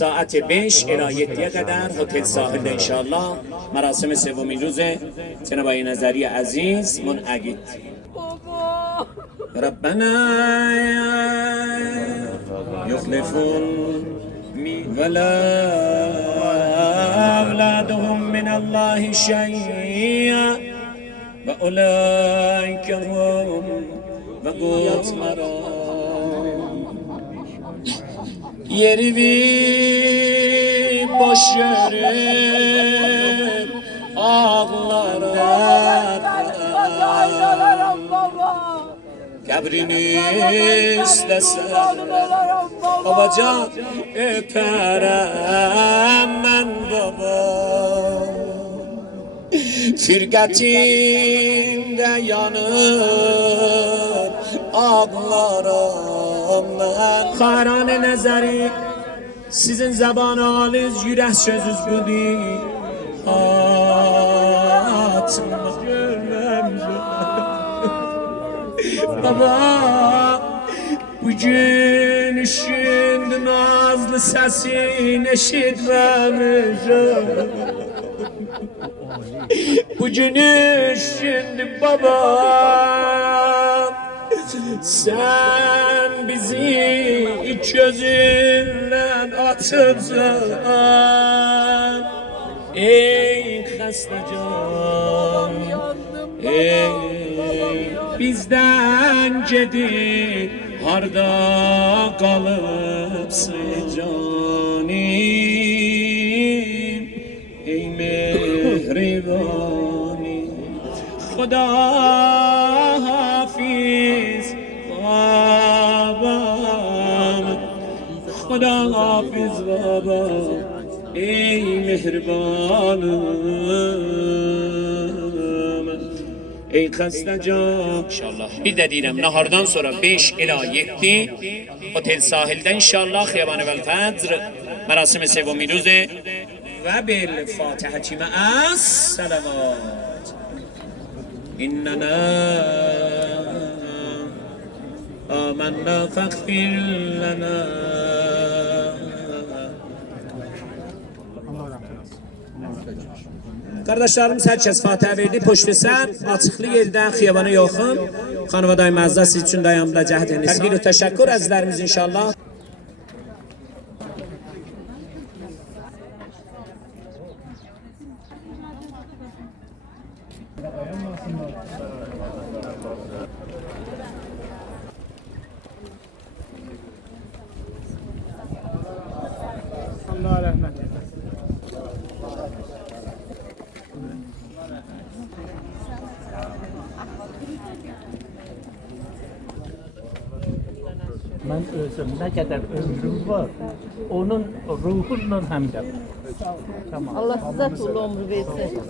ساعت 5 الی 7 قدر هتل ساحل انشاءالله مراسم سومین روز جناب آقای نظری عزیز منعقد. ربنا يخلفون ولا أولادهم من الله شيئا وأولئك هم وقومرون يربي başarıp ağlarım kabrini istesem babacan öperem ben baba firqətində yanır ağlarım ben. Xaran Nəzəri sizin zaban haliniz yürək sözünüz budur. Atma görmem baba bugün üşündü nazlı səsin eşitməmişim. Bugün üşündü baba sen bizi gözünden atırsan. Ey xəstə can, ey bizdən gedib harda qalıbsın canim. Ey mehribani Xuda hafiz babam, Xuda hafiz babam, ey mehribanım, ey xəstə can. İnşallah. Bir də deyirəm, nahardan sonra 5 ila 7 otel sahildə inşallah Xiyaban Vəlfəcr mərasimi سومین روز و بالفاتحة مع الصلوات إننا آمنا فاغفر لنا. Qardaşlarımız hər kəs Fatihə verdi. Poştu sən açıqlı yerdən xiyabana yoxun. Xanıvaday məzda siz üçün dayanımda cəhd edirsən. Hər bir təşəkkür əzizlərimiz inşallah. Allah rahmet eylesin. Ben özüm ne kadar ömrüm var, onun ruhundan hem de. Tamam. Allah size dolu ömür versin.